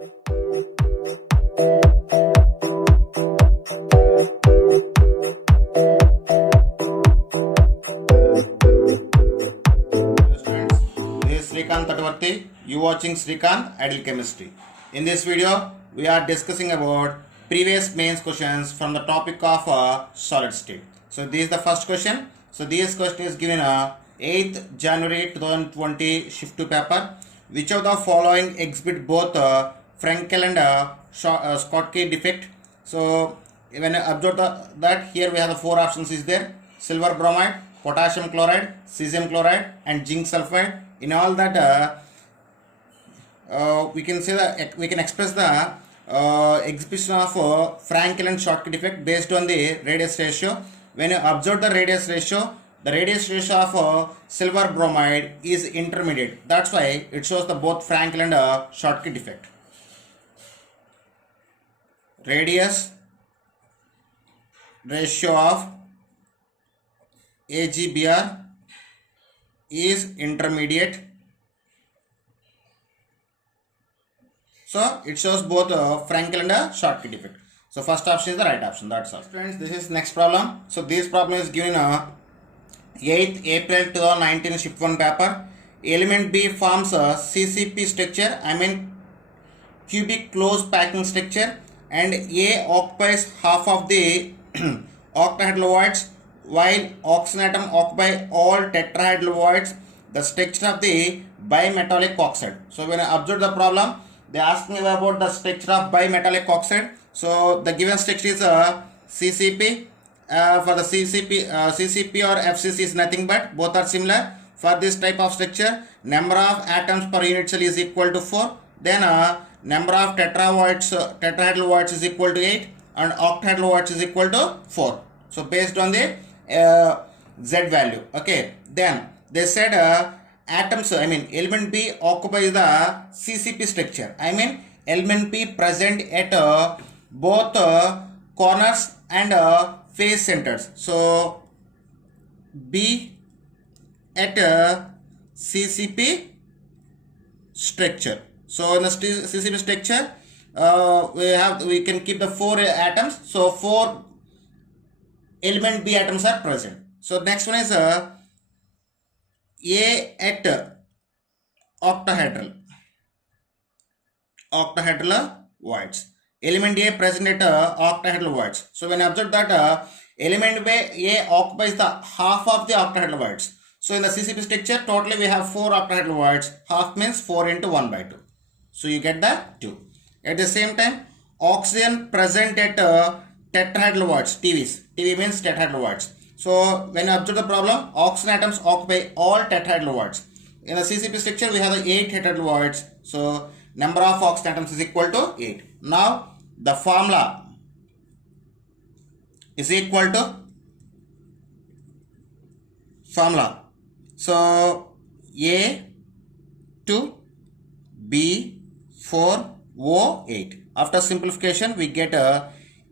Srikanth Tatwarthi, you watching Srikanth Ideal Chemistry. In this video, we are discussing about previous mains questions from the topic of solid state. So this is the first question. So this question is given 8th January 2020 shift 2 paper. Which of the following exhibit both Frankel and Schottky defect? So when I observe that here we have the four options is there: silver bromide, potassium chloride, cesium chloride, and zinc sulfide. In all that, we can say that we can express the exhibition of Frankel and Schottky defect based on the radius ratio. When you observe the radius ratio of silver bromide is intermediate. That's why it shows the both Frankel and Schottky defect. Radius ratio of AgBr is intermediate, so it shows both Frankel and Schottky defect. So first option is the right option. That's all. Friends, this is next problem. So this problem is given 8th April 2019 shift 1 paper. Element B forms a CCP structure, cubic closed packing structure, and A occupies half of the octahedral voids, while oxygen atom occupy all tetrahedral voids, the structure of the bimetallic oxide. So when I observe the problem, they ask me about the structure of bimetallic oxide. So the given structure is CCP. For the CCP or FCC is nothing but both are similar. For this type of structure, number of atoms per unit cell is equal to 4. Then number of tetrahedral voids is equal to 8, and octahedral voids is equal to 4. So based on the Z value. Okay. Then they said atoms, element B occupies the CCP structure. Element B present at both corners and face centers. So B at CCP structure. So in the CCP structure, we can keep the 4 atoms. So 4 element B atoms are present. So next one is A at octahedral voids. Element A present at octahedral voids. So when I observe that element A occupies the half of the octahedral voids. So in the CCP structure, totally we have 4 octahedral voids. Half means 4 into 1 by 2. So you get the 2. At the same time, oxygen present at tetrahedral voids. TV means tetrahedral voids. So when you observe the problem, oxygen atoms occupy all tetrahedral voids. In the CCP structure, we have the 8 tetrahedral voids. So number of oxygen atoms is equal to 8. Now the formula is equal to formula. So A 2 B 4 O 8. After simplification, we get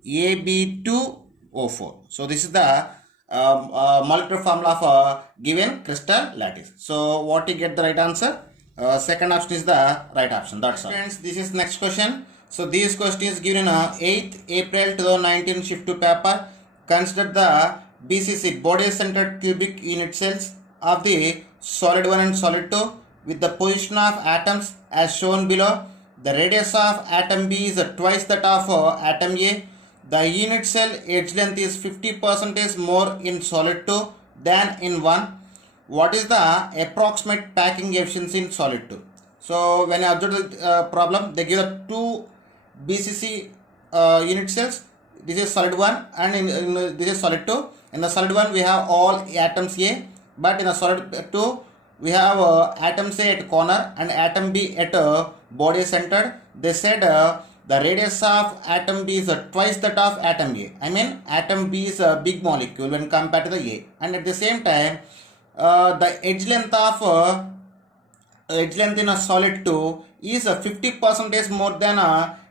AB2O4. So this is the molecular formula of given crystal lattice. So what you get the right answer? Second option is the right option. That's all. Friends, this is next question. So this question is given 8th April 2019 shift 2 paper. Consider the BCC, body centered cubic unit cells of the solid 1 and solid 2 with the position of atoms as shown below. The radius of atom B is twice that of atom A. The unit cell edge length is 50% more in solid 2 than in 1. What is the approximate packing efficiency in solid 2? So when I observe the problem, they give 2 BCC unit cells. This is solid 1 and this is solid 2. In the solid 1 we have all atoms A, but in the solid 2 we have atoms A at corner and atom B at body centered. They said the radius of atom B is twice that of atom A. Atom B is a big molecule when compared to the A. And at the same time, the edge length in a solid 2 is 50% more than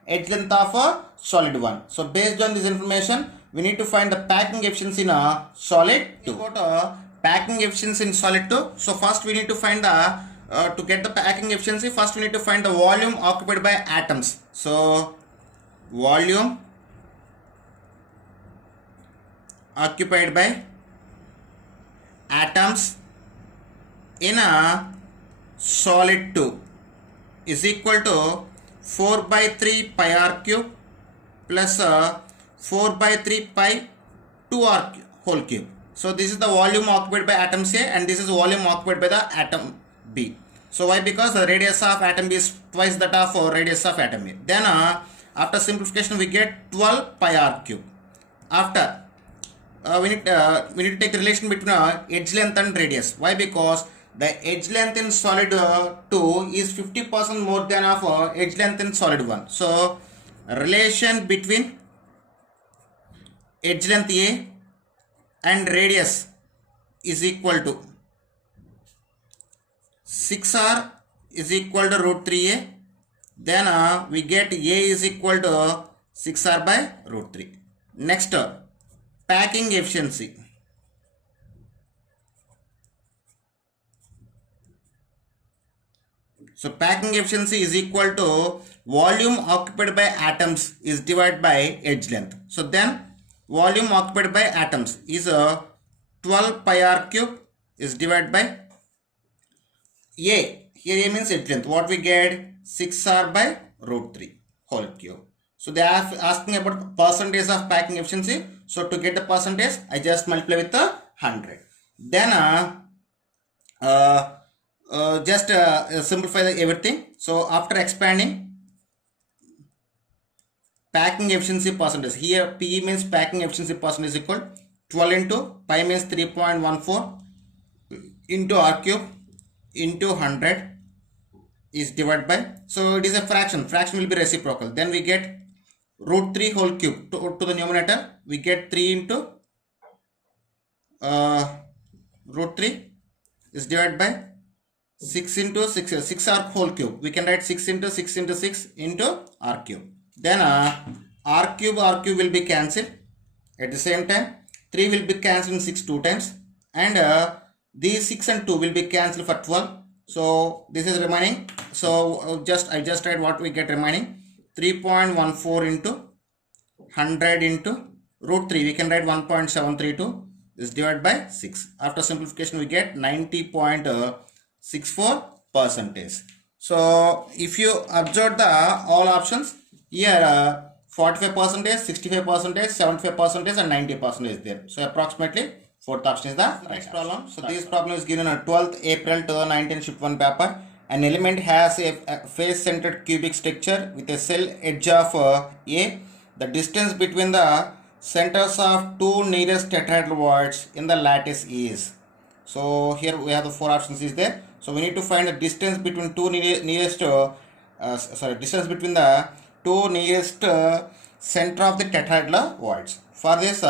edge length of a solid 1. So based on this information, we need to find the packing efficiency in a solid 2. About packing efficiency in solid 2. So first we need to find the to get the packing efficiency, first we need to find the volume occupied by atoms. So volume occupied by atoms in a solid 2 is equal to 4 by 3 pi r cube plus 4 by 3 pi 2 r whole cube. So this is the volume occupied by atom A and this is volume occupied by the atom B. So why? Because the radius of atom B is twice that of radius of atom A. Then after simplification we get 12 pi r cube. After we need to take the relation between edge length and radius. Why? Because the edge length in solid 2 is 50% more than of edge length in solid 1. So relation between edge length A and radius is equal to 6r is equal to root 3a. Then we get A is equal to 6r by root 3. Next, packing efficiency. So packing efficiency is equal to volume occupied by atoms is divided by edge length. So then volume occupied by atoms is 12 pi r cube is divided by A. Here A means edge length. What we get? 6r by root 3 whole cube. So they are asking about the percentage of packing efficiency. So to get the percentage, I just multiply with 100. Then just simplify everything. So after expanding, packing efficiency percentage, here P means packing efficiency percentage is equal 12 into pi means 3.14 into r cube into 100 is divided by, so it is a fraction will be reciprocal. Then we get root 3 whole cube to the numerator. We get 3 into root 3 is divided by 6 into 6 r whole cube. We can write 6 into 6 into 6 into r cube. Then r cube will be cancelled. At the same time 3 will be cancelled in 6 2 times, and these 6 and 2 will be cancelled for 12. So this is remaining. So I just write what we get remaining. 3.14 into 100 into root 3. We can write 1.732 is divided by 6. After simplification we get 90.64 percentage. So if you observe the all options here, 45 percentage, 65 percentage, 75 percentage and 90 percentage there. So approximately fourth option is the next problem. So this problem is given on 12th April 2019 shift 1 paper. An element has a face centered cubic structure with a cell edge of A. The distance between the centers of two nearest tetrahedral voids in the lattice is. So here we have the four options is there. So we need to find the distance between distance between the two nearest center of the tetrahedral voids. For this,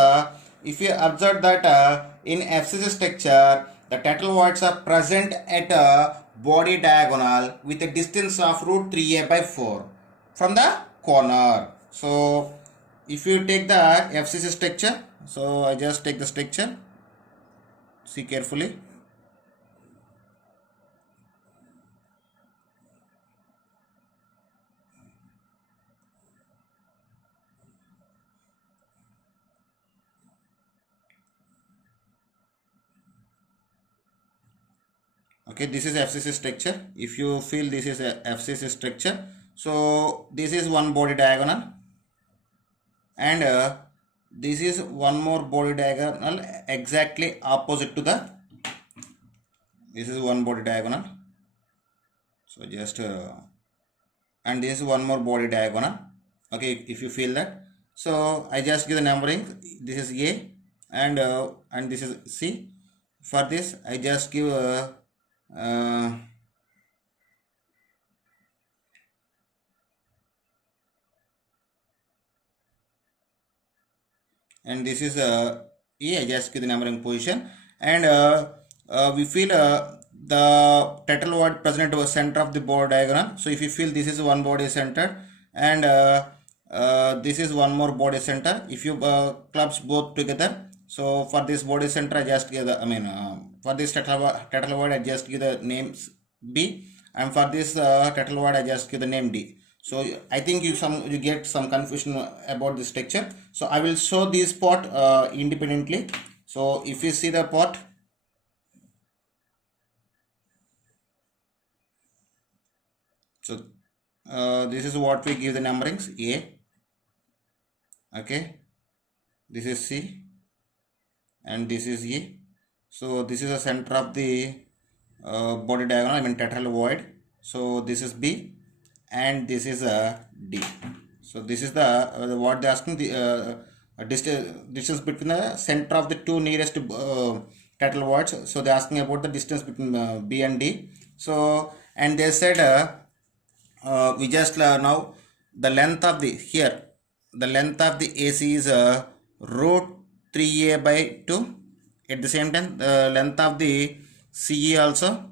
if you observe that in FCC structure, the tetrahedral voids are present at a body diagonal with a distance of root 3a by 4 from the corner. So if you take the FCC structure, so I just take the structure, see carefully. Okay, this is FCC structure. If you feel this is a FCC structure, so this is one body diagonal, and this is one more body diagonal exactly opposite to the, this is one body diagonal. So just and this is one more body diagonal. Okay, if you feel that, so I just give the numbering. This is A and this is C. For this I just give and this is E. I just give the numbering position, and we feel the tetrahedral void present at the center of the body diagonal. So if you feel this is one body center and this is one more body center, if you clubs both together, so for this body center I just give the, for this tetrahedral void I just give the names B, and for this tetrahedral void I just give the name D. So I think you get some confusion about this structure. So I will show this part independently. So if you see the part, so this is what we give the numberings A. Okay, this is C and this is E. So this is the center of the body diagonal, I mean tetrahedral void. So this is B and this is D. So this is the what they asking, the distance between the center of the two nearest tetrahedral voids. So they asking about the distance between B and D. So and they said we just now the length of the here, the length of the AC is root 3A by 2. At the same time, the length of the CE also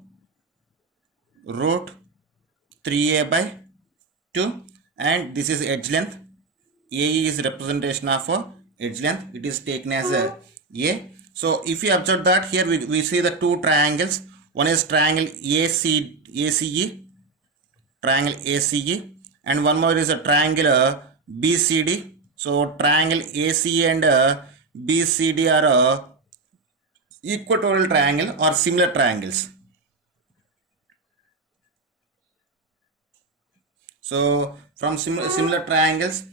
root 3A by 2, and this is edge length. AE is representation of edge length. It is taken as A. So if you observe that here we see the two triangles. One is triangle ACE, triangle ACE, and one more is a triangle BCD. So triangle ACE and BCD are equatorial triangle or similar triangles. So from similar triangles,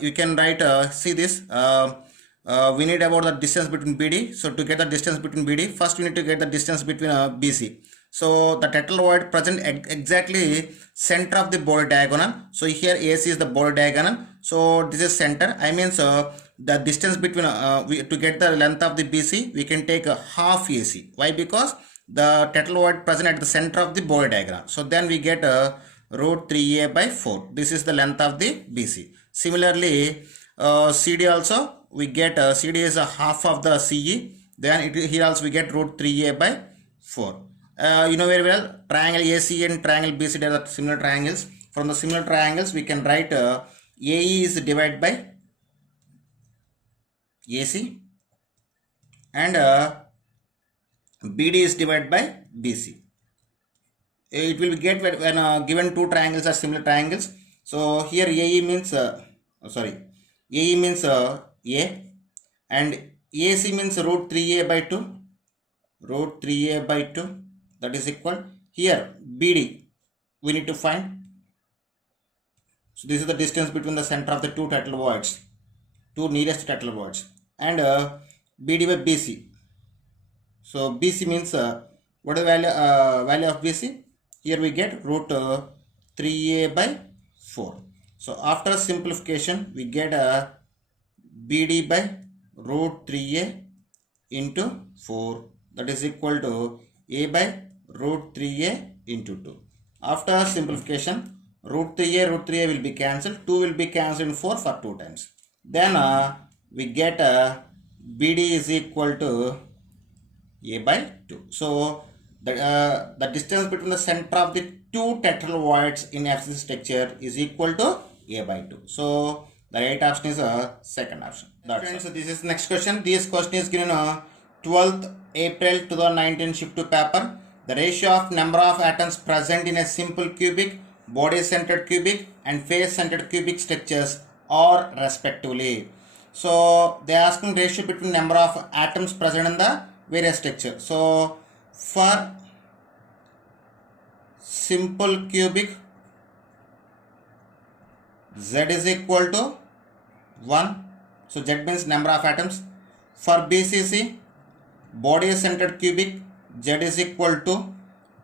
you can write, see this, we need about the distance between BD. So to get the distance between BD, first we need to get the distance between BC. So the tetrahedral void present exactly center of the body diagonal. So here AC is the body diagonal. So this is center. I mean, so the distance between to get the length of the BC, we can take half AC. Why? Because the tetrahedral void present at the center of the body diagram. So then we get root 3A by 4. This is the length of the BC. Similarly, CD also we get CD is a half of the CE. Then here also we get root 3A by 4. You know very well, triangle AC and triangle BCD are the similar triangles. From the similar triangles, we can write AE is divided by AC and BD is divided by BC. It will get when given two triangles are similar triangles. So here AE means AE means A, and AC means root 3A by 2, root 3A by 2, that is equal. Here BD we need to find. So this is the distance between the center of the two tetrahedral voids, two nearest tetrahedral voids, and BD by BC. So BC means what is the value of BC? Here we get root 3A by 4. So after simplification, we get BD by root 3A into 4, that is equal to A by root 3A into 2. After simplification, root 3A will be cancelled, 2 will be cancelled in 4 for 2 times. Then we get BD is equal to A by 2. So the distance between the center of the two tetrahedral voids in FCC structure is equal to A by 2. So the right option is a second option. Friends, so this is next question. This question is given 12th April 2019 shift to paper. The ratio of number of atoms present in a simple cubic, body centered cubic and face centered cubic structures are respectively. So they are asking ratio between number of atoms present in the various structure. So for simple cubic, Z is equal to 1. So Z means number of atoms. For BCC, body centered cubic, Z is equal to,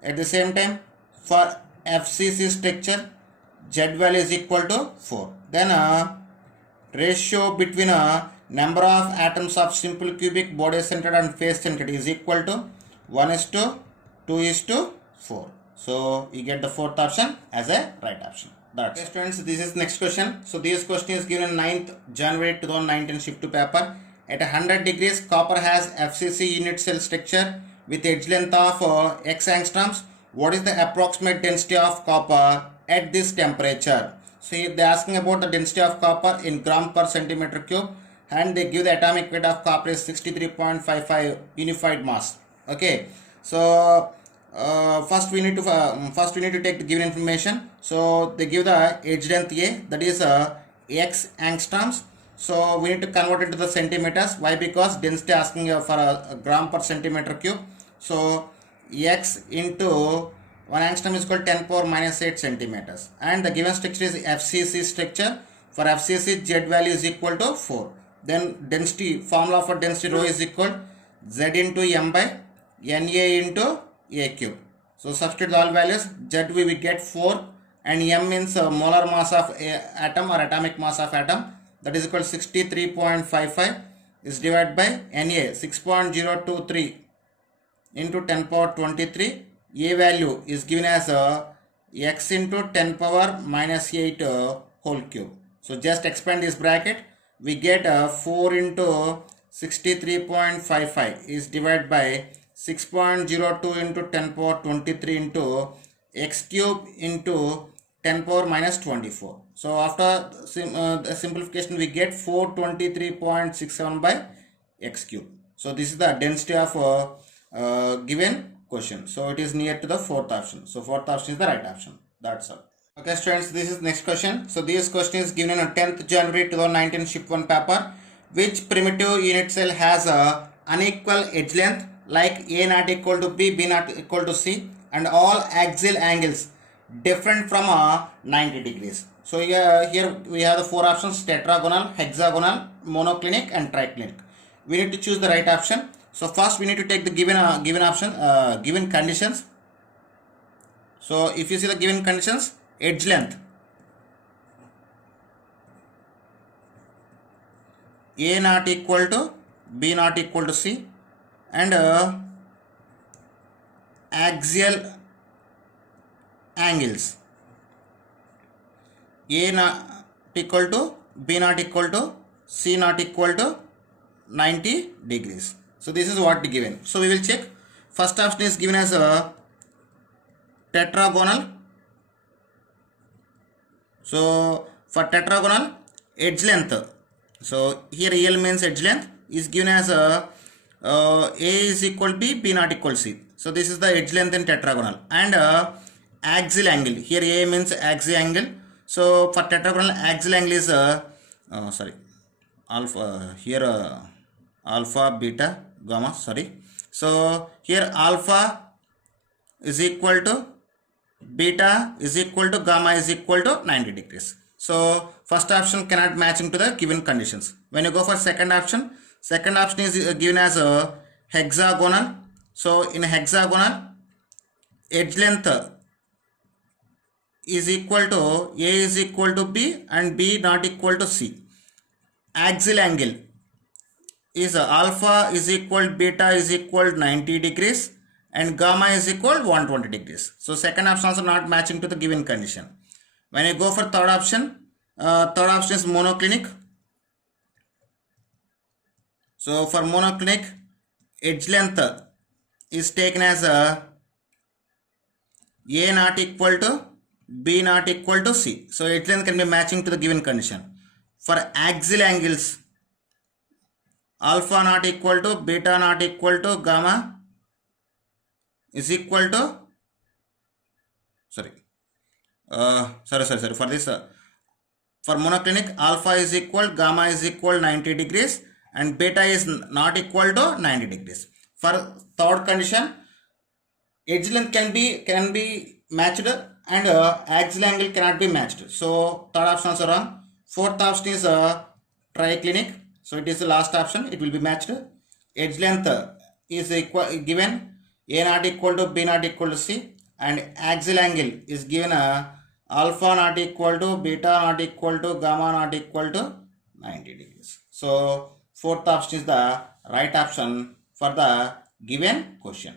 at the same time for FCC structure, Z value is equal to 4. Then ratio between number of atoms of simple cubic, body centered and face centered is equal to 1:2:4. So you get the fourth option as a right option. That's okay, students, this is next question. So this question is given 9th January 2019 shift to paper. At 100 degrees, copper has FCC unit cell structure with edge length of x angstroms. What is the approximate density of copper at this temperature? So they are asking about the density of copper in gram per centimeter cube, and they give the atomic weight of copper is 63.55 unified mass. Okay, so first we need to take the given information. So they give the edge length A, that is x angstroms. So we need to convert it to the centimeters. Why? Because density asking for a gram per centimeter cube. So x into 1 angstrom is equal to 10 power minus 8 centimeters. And the given structure is FCC structure. For FCC, Z value is equal to 4. Then density, formula for density rho is equal Z into M by Na into A cube. So substitute all values. Z we will get 4, and M means molar mass of atom or atomic mass of atom, that is equal to 63.55 is divided by Na 6.023 into 10 power 23. A value is given as x into 10 power minus 8 whole cube. So just expand this bracket, we get 4 into 63.55 is divided by 6.02 into 10 power 23 into x cube into 10 power minus 24. So after the simplification, we get 423.67 by x cube. So this is the density of given question. So it is near to the fourth option. So fourth option is the right option. That's all. Okay students, this is next question. So this question is given on 10th January 2019 Shift 1 paper. Which primitive unit cell has a unequal edge length like A not equal to B, B not equal to C, and all axial angles different from 90 degrees. So here we have the four options: tetragonal, hexagonal, monoclinic and triclinic. We need to choose the right option. So first we need to take the given option, given conditions. So if you see the given conditions, edge length A not equal to B not equal to C, and axial angles A not equal to B not equal to C not equal to 90 degrees. So this is what given. So we will check. First option is given as a tetragonal. So for tetragonal, edge length, so here EL means edge length, is given as A is equal to B, B not equal to C. So this is the edge length in tetragonal. And axial angle, here A means axial angle. So for tetragonal, axial angle is alpha, here alpha, beta, gamma, sorry. So here alpha is equal to beta is equal to gamma is equal to 90 degrees. So first option cannot matching to the given conditions. When you go for second option is given as a hexagonal. So in hexagonal, edge length is equal to A is equal to B and B not equal to C. Axial angle is alpha is equal to beta is equal to 90 degrees and gamma is equal to 120 degrees. So second option also not matching to the given condition. When you go for third option is monoclinic. So for monoclinic, edge length is taken as A not equal to B not equal to C. So edge length can be matching to the given condition. For axial angles, alpha not equal to beta not equal to gamma is equal to for this for monoclinic, alpha is equal, gamma is equal 90 degrees and beta is not equal to 90 degrees. For third condition, edge length can be matched and axial angle cannot be matched. So third option is wrong. Fourth option is triclinic. So it is the last option. It will be matched. Edge length is given A not equal to B not equal to C, and axial angle is given alpha not equal to beta not equal to gamma not equal to 90 degrees. So fourth option is the right option for the given question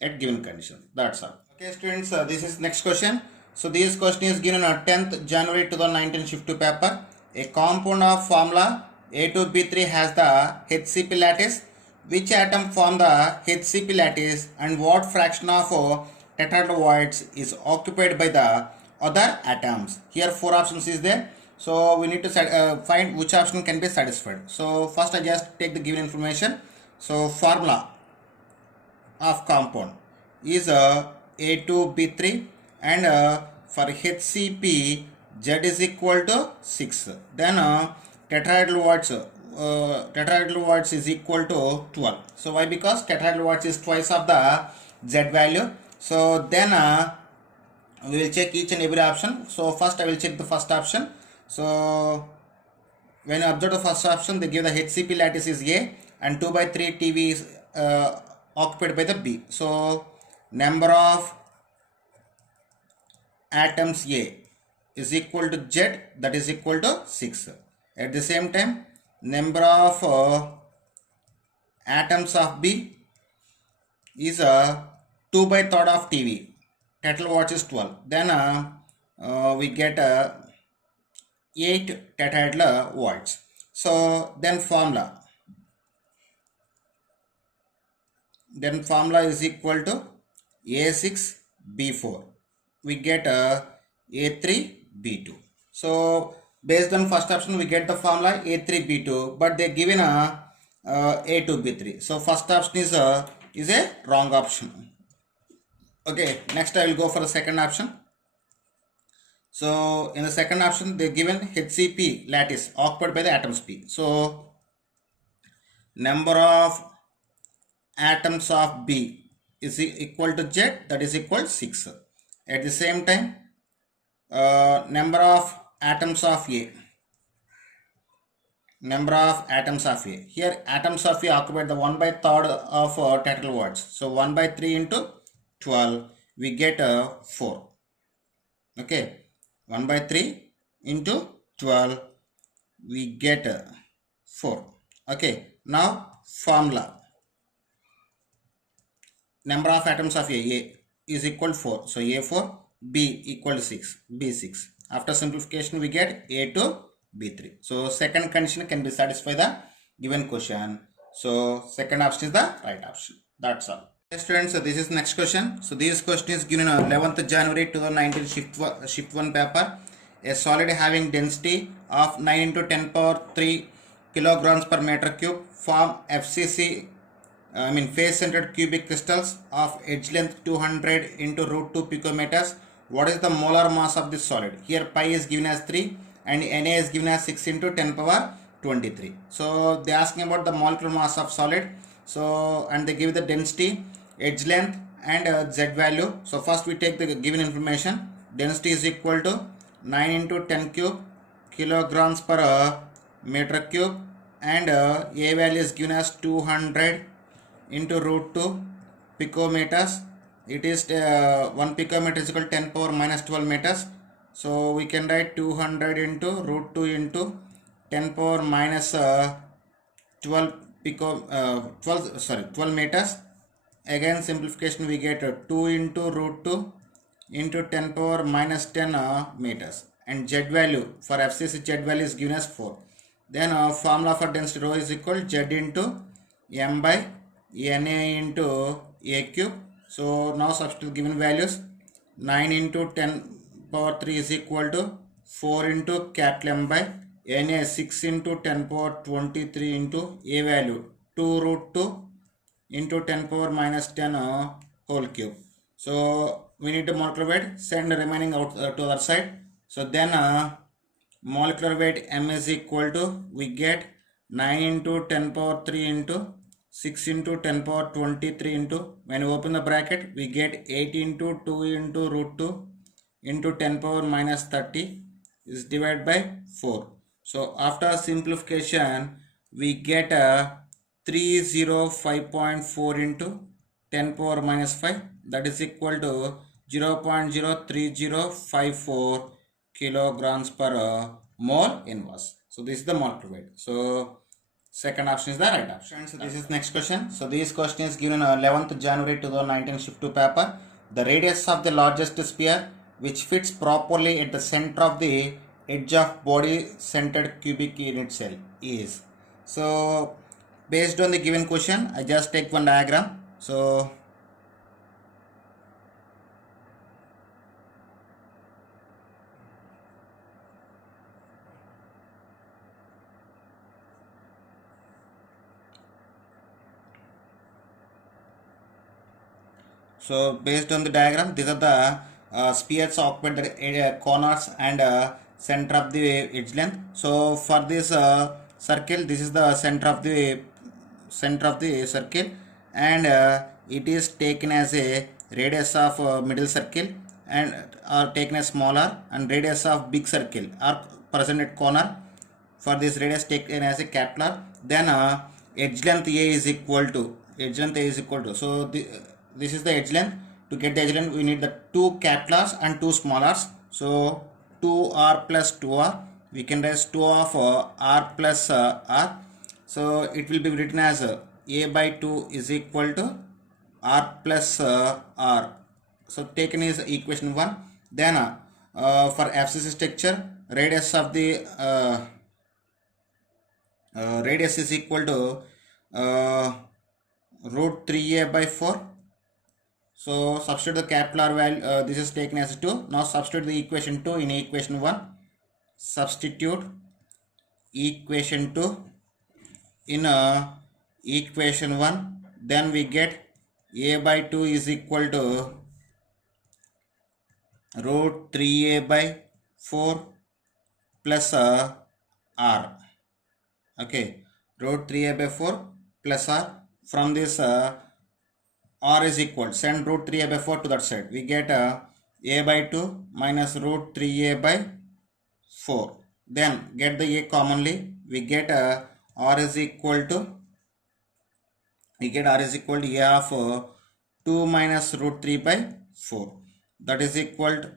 at given condition. That's all. Okay students, this is next question. So this question is given on 10th January 2019 Shift 2 paper. A compound of formula A2B3 has the HCP lattice. Which atom form the HCP lattice and what fraction of tetrahedroids is occupied by the other atoms? Here four options is there. So we need to find which option can be satisfied. So first I just take the given information. So formula of compound is A2B3, and for HCP Z is equal to 6. Then tetrahedral watts is equal to 12. So why? Because tetrahedral watts is twice of the Z value. So then we will check each and every option. So first I will check the first option. So when you observe the first option, they give the HCP lattice is A and 2 by 3 TV is occupied by the B. So number of atoms A is equal to Z, that is equal to 6. At the same time, number of atoms of B is 2 by third of TV. Total watts is 12. Then we get 8 tetrahedral watts. So then formula is equal to A6B4. We get A3B2. So based on first option, we get the formula A3B2, but they given A2B3. So first option is a wrong option. Okay, next I will go for the second option. So in the second option, they given HCP lattice occupied by the atoms P. So number of atoms of B is equal to Z, that is equal to 6. At the same time, number of atoms of A. Here atoms of A occupied the 1 by third of tetrahedral watts. So 1 by 3 into 12, we get 4. Okay, 1 by 3 into 12, we get 4. Okay, now formula. Number of atoms of A is equal to 4. So A4, B equal to 6, B6. After simplification, we get A2, B3. So second condition can be satisfied the given question. So second option is the right option. That's all. Okay, students, so this is next question. So this question is given on 11th January 2019 shift 1 paper. A solid having density of 9 into 10 power 3 kilograms per meter cube form FCC face centered cubic crystals of edge length 200 into root 2 picometers. What is the molar mass of this solid? Here pi is given as 3 and Na is given as 6 into 10 power 23. So they are asking about the molecular mass of solid. So and they give the density, edge length and Z value. So first we take the given information. Density is equal to 9 into 10 cube kilograms per meter cube, and A value is given as 200 into root 2 picometers. It is 1 picometer is equal to 10 power minus 12 meters. So we can write 200 into root 2 into 10 power minus 12 meters. Again simplification, we get 2 into root 2 into 10 power minus 10 meters, and Z value for FCC Z value is given as 4. Then formula for density rho is equal to Z into M by Na into A cube. So now substitute given values. 9 into 10 power 3 is equal to 4 into capital M by Na, 6 into 10 power 23 into A value 2 root 2 into 10 power minus 10 whole cube. So we need to molecular weight, send the remaining out to other side. So then molecular weight M is equal to, we get 9 into 10 power 3 into 6 into 10 power 23 into, when you open the bracket, we get 8 into 2 into root 2 into 10 power minus 30 is divided by 4. So after simplification, we get 305.4 into 10 power minus 5, that is equal to 0.03054 kilograms per mole inverse. So this is the molecular weight. So second option is the right option. So this is next question. So this question is given on 11th January 2019 shift 2 paper. The radius of the largest sphere which fits properly at the center of the edge of body centered cubic unit cell is. So based on the given question, I just take one diagram. So So based on the diagram, these are the spheres occupied the corners and center of the edge length. So for this circle, this is the center of the circle, and it is taken as a radius of middle circle, and are taken as smaller, and radius of big circle are present at corner. For this radius taken as a capital, then edge length A is equal to so this is the edge length. To get the edge length, we need the two capitals and two smallers. So 2r plus 2r, we can raise 2 of r plus r. So it will be written as a by 2 is equal to r plus r. So taken is equation 1. Then for FCC structure, radius of the radius is equal to root 3a by 4. So substitute the capital R value, this is taken as 2. Now substitute the equation 2 in equation 1. Substitute equation 2 in equation 1. Then we get a by 2 is equal to root 3a by 4 plus r. Okay, root 3a by 4 plus r. From this r is equal, send root 3a by 4 to that side. We get a by 2 minus root 3a by 4. Then get the a commonly. We get r is equal to a of 2 minus root 3 by 4. That is equal to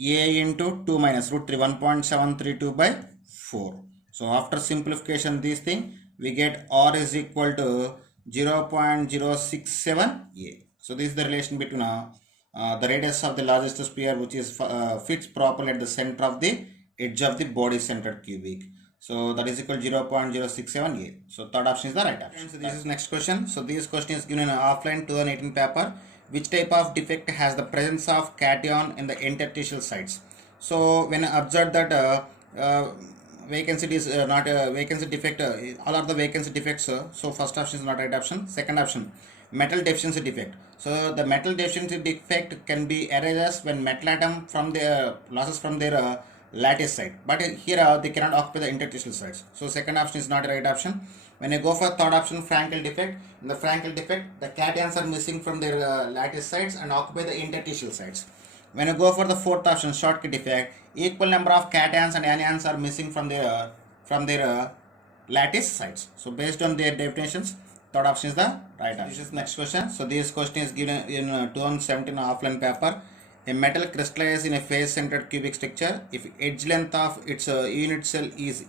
a into 2 minus root 3, 1.732 by 4. So after simplification these thing, we get r is equal to 0.067a. So this is the relation between the radius of the largest sphere, which is fits properly at the center of the edge of the body centered cubic. So that is equal to 0.067a. So third option is the right option. So this is next question. So this question is given in an offline 2018 paper. Which type of defect has the presence of cation in the interstitial sites? So when I observed that vacancy is not a vacancy defect, all are the vacancy defects. So first option is not right option. Second option, metal deficiency defect. So the metal deficiency defect can be arises when metal atom from their losses from their lattice site, but here they cannot occupy the interstitial sites. So second option is not a right option. When I go for third option, Frankel defect, in the Frankel defect, the cations are missing from their lattice sites and occupy the interstitial sites. When I go for the fourth option, Schottky defect, equal number of cations and anions are missing from their lattice sites. So based on their definitions, third option is the right answer. This is next question. So this question is given in 2017 offline paper. A metal crystallizes in a face-centered cubic structure. If edge length of its unit cell is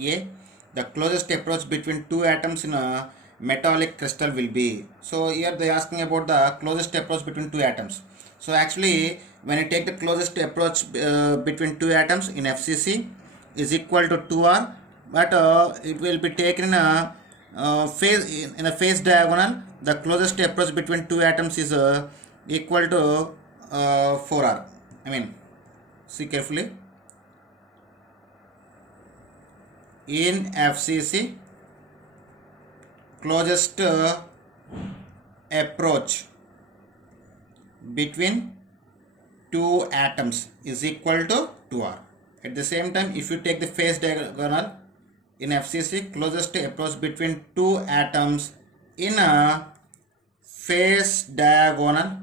a, the closest approach between two atoms in a metallic crystal will be. So here they are asking about the closest approach between two atoms. So actually, when I take the closest approach between two atoms in FCC is equal to 2r, but it will be taken in a phase diagonal. The closest approach between two atoms is equal to 4r. I mean, see carefully. In FCC, closest approach between two atoms is equal to 2r. At the same time, if you take the phase diagonal in FCC, closest approach between two atoms in a phase diagonal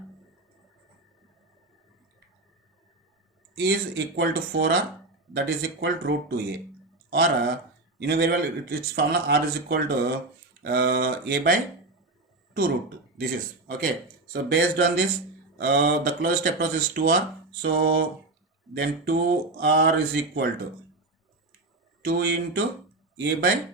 is equal to 4r, that is equal to root 2a. Or you know very well its formula, r is equal to a by 2 root 2. This is okay. So based on this, the closest approach is 2r. So then 2r is equal to 2 into a by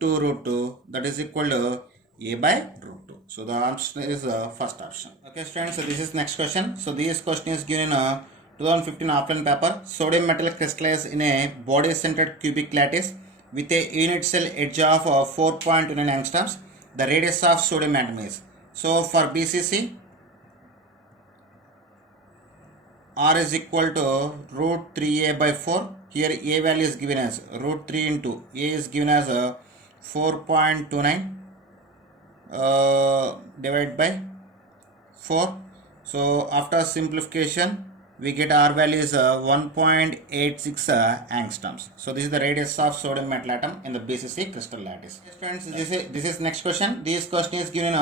2 root 2, that is equal to a by root 2. So the answer is first option. Okay students, so this is next question. So this question is given in 2015 offline paper. Sodium metal crystallizes in a body centered cubic lattice with a unit cell edge of 4.29 angstroms. The radius of sodium atom is. So for BCC, r is equal to root 3a by 4. Here a value is given as root 3 into a is given as 4.29 divided by 4. So after simplification, we get R value is 1.86 angstroms. So this is the radius of sodium metal atom in the BCC crystal lattice. Yes, friends, this is next question. This question is given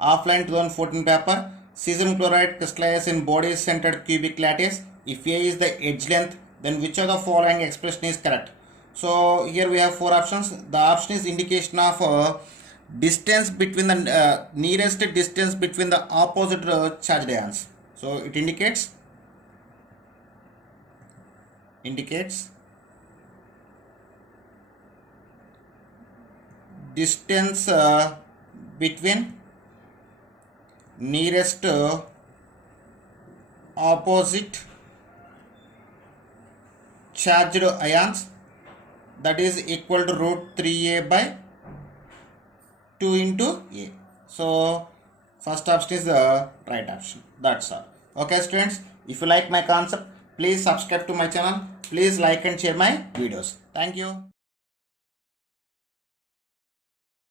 offline 2014 paper. Cesium chloride crystallizes in body centered cubic lattice. If A is the edge length, then which of the following expression is correct? So here we have 4 options. The option is indication of distance between the nearest distance between the opposite charged ions. So it indicates distance between nearest opposite charged ions, that is equal to root 3a by 2 into a. So first option is the right option. That's all. Okay students, if you like my concept, please subscribe to my channel. Please like and share my videos. Thank you.